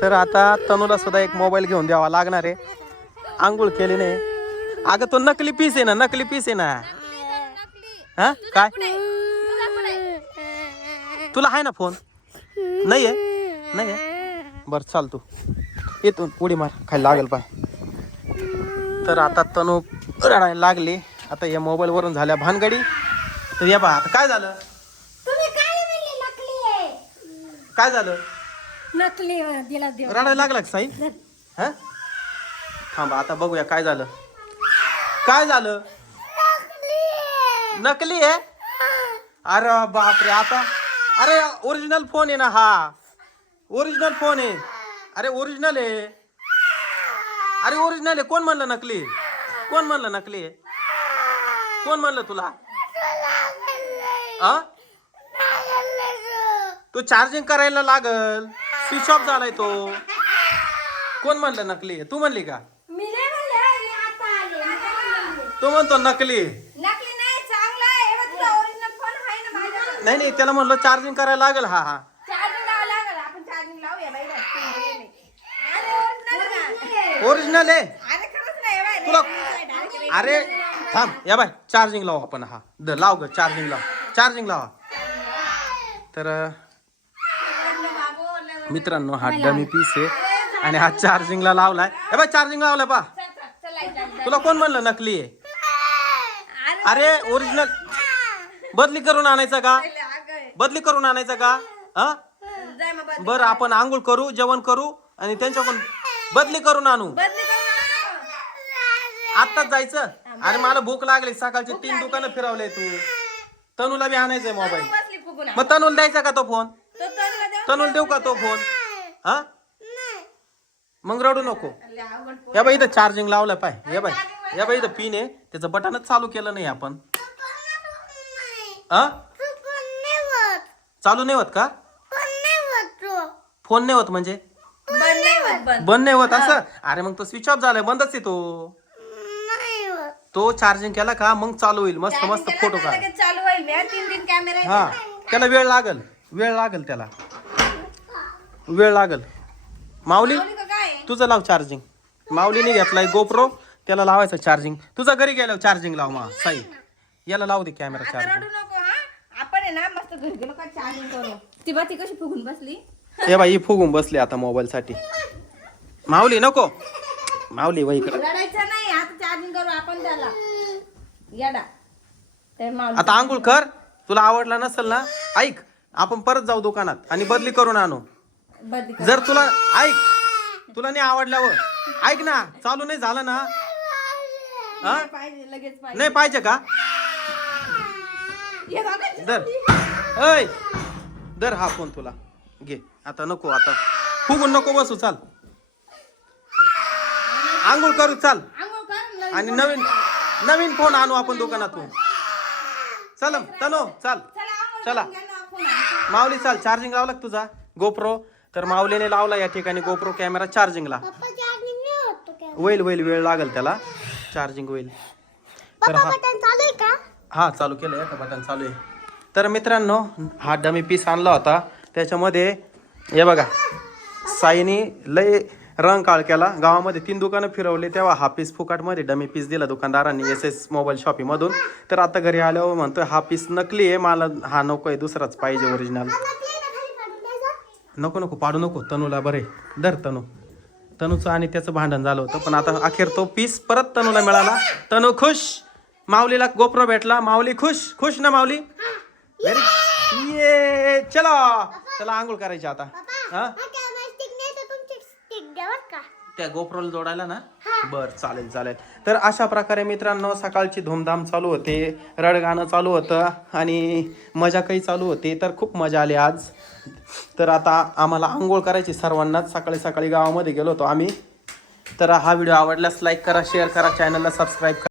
तर आता तनूला सुद्धा एक मोबाईल घेऊन द्यावा लागणार आहे. आंघोळ केली नाही. अगं तो नकली पीस आहे ना नकली पीस आहे ना. हा? काय? तुला आहे ना फोन? नाही आहे? नाही आहे? बरं चाल तू. इथून उडी मार खाली लागेल पाय. तर आता तनू रडायला लागली. आता या मोबाईल वरून झाल्या भानगडी. तर या बा आता काय झालं? काय झालं? नकली दिला देव. रडायला लागला का साई? हा? थांबा आता बघूया काय झालं? काय झालं? नकली आहे? अरे बापरे आता? अरे ओरिजिनल फोन आहे ना हा. ओरिजिनल फोन आहे. अरे ओरिजिनल आहे. अरे ओरिजिनल आहे. कोण म्हणलं नकली? कोण म्हणलं नकली? आहे कोण म्हणलं तुला? तू चार्जिंग करायला लागल. स्विच ऑफ झालाय तो. कोण म्हणलं नकली? आहे? तू म्हणली का? मी नाही म्हणले मी आता आले. मी काय म्हणले? तो म्हणतो नकली. आहे. नकली नाही चांगला आहे. हे बघ, तुझा ओरिजिनल फोन आहे ना माझ्याकडे नाही नाही त्याला म्हणलं चार्जिंग करायला लागेल. हा हा. चार्जिंग लावा लागल. आपण चार्जिंग लावूया बाई बघ, तुम्ही नाही. अरे ओरिजिनल आहे. अरे खरंच नाही बाई. तुला direct अरे थांब. या बाय चार्जिंग लावू आपण हा. द लाव ग चार्जिंग लाव. चार्जिंग लावा. तर अं, मित्रांनो हा डमी पीस आहे आणि हा चार्जिंगला लावलाय. ए बाय चार्जिंग लावलाय पा. तुला कोण म्हणलं नकली आहे? अरे अरे ओरिजिनल बदली करून आणायचा का. बदली करून आणायचा का? हा? बरं आपण आंघोळ करू जेवण करू आणि त्यांच्याकडून बदली करून आणू. बदली करून आण. आत्ताच जायचं? आणि मला भूक लागली. सकाळचे तीन दुकानं फिरवले तू. तनूला बी आणायचंय मोबाईल. मग तनूला द्यायचा का तो फोन? तनला देऊ. का तो फोन? हा? मग रडू नको. या बाई इथं चार्जिंग लावलं पाय. या बाई या बाई इथं पिन आहे. त्याचं बटनच चालू केलं नाही आपण. हा चालू नाही होत का? फोन नाही होत म्हणजे? बंद नाही होत असं? अरे मग तो स्विच ऑफ झालाय बंदच आहे तो. तो चार्जिंग केला का मग चालू होईल. मस्त मस्त फोटो का चालू होईल हा त्याला वेळ लागल. वेळ लागल त्याला. वेळ लागल. माऊली तुझं लाव चार्जिंग माऊलीने घेतलाय गोप्रो त्याला लावायचं चार्जिंग तुझा घरी गेल्यावर चार्जिंग लाव मा साई. याला लावू दे कॅमेरा चार्जिंग हा? आपण आहे ना मस्त घरी गेलो का चार्जिंग करू? ती बा ती कशी फुगून बसली? हे बाई ही फुगून बसली आता मोबाईल साठी. माऊली नको. माऊली वय इकडं. रडायचं नाही आता चार्जिंग करू आपण त्याला. येडा. ते माऊली आता आंघोळ कर. तुला आवडला नसेल ना ऐक. आपण परत जाऊ दुकानात आणि बदली करून आणू. बदली. जर तुला ऐक. तुला नाही आवडल्यावर. ऐक ना. चालू नाही झालं ना. हा? नाही पाहिजे लगेच पाहिजे. नाही पाहिजे का? ये दर ऐ. दर हा फोन तुला. घे. आता नको आता. फुगून नको बसू चाल. आंघोळ करू चाल. आंघोळ कर लगेच आणि नवीन नवीन फोन आणू आपण दुकानातून चल तनो चाल. चला आंघोळ चला. करून घ्या ना आपण. माऊली चाल. चार्जिंग लावला का तुझा. गोप्रो. तर माऊलीने लावला या ठिकाणी गोप्रो कॅमेरा चार्जिंगला होईल होईल वेळ लागेल त्याला. चार्जिंग होईल. तर हा हा चालू केलंय आता बटन चालू आहे. तर मित्रांनो हा डमी पीस आणला होता. त्याच्यामध्ये हे बघा साईनी लय रंग काळ केला. गावामध्ये तीन दुकानं फिरवले तेव्हा हा पीस फुकाटमध्ये डमी पीस दिला दुकानदारांनी एस एस मोबाईल शॉपीमधून तर आता घरी आल्यावर म्हणतोय हा पीस नकली आहे मला हा नको आहे दुसराच पाहिजे ओरिजिनल नको नको पाडू नको. तनूला बरे. धर तनू. तनूचं आणि त्याचं भांडण झालं होतं पण आता अखेर तो पीस परत तनूला मिळाला. तनू खुश. माऊलीला गोप्रो भेटला. माऊली खुश. खुश ना माऊली? व्हेरी ये चला. चला आंघोळ करायची आता. हा? त्या गोप्रोला जोडायला ना? बर चालेल चालेल. तर अशा प्रकारे मित्रांनो सकाळची धूमधाम चालू होते. रडगाणं चालू होतं आणि मजा काही चालू होते तर खूप मजा आली आज. तर आता आम्हाला आंघोळ करायची सर्वांनाच. सकाळी सकाळी गावामध्ये गेलो होतो आम्ही. तर हा व्हिडिओ आवडल्यास लाईक करा शेअर करा चॅनलला सबस्क्राईब करा.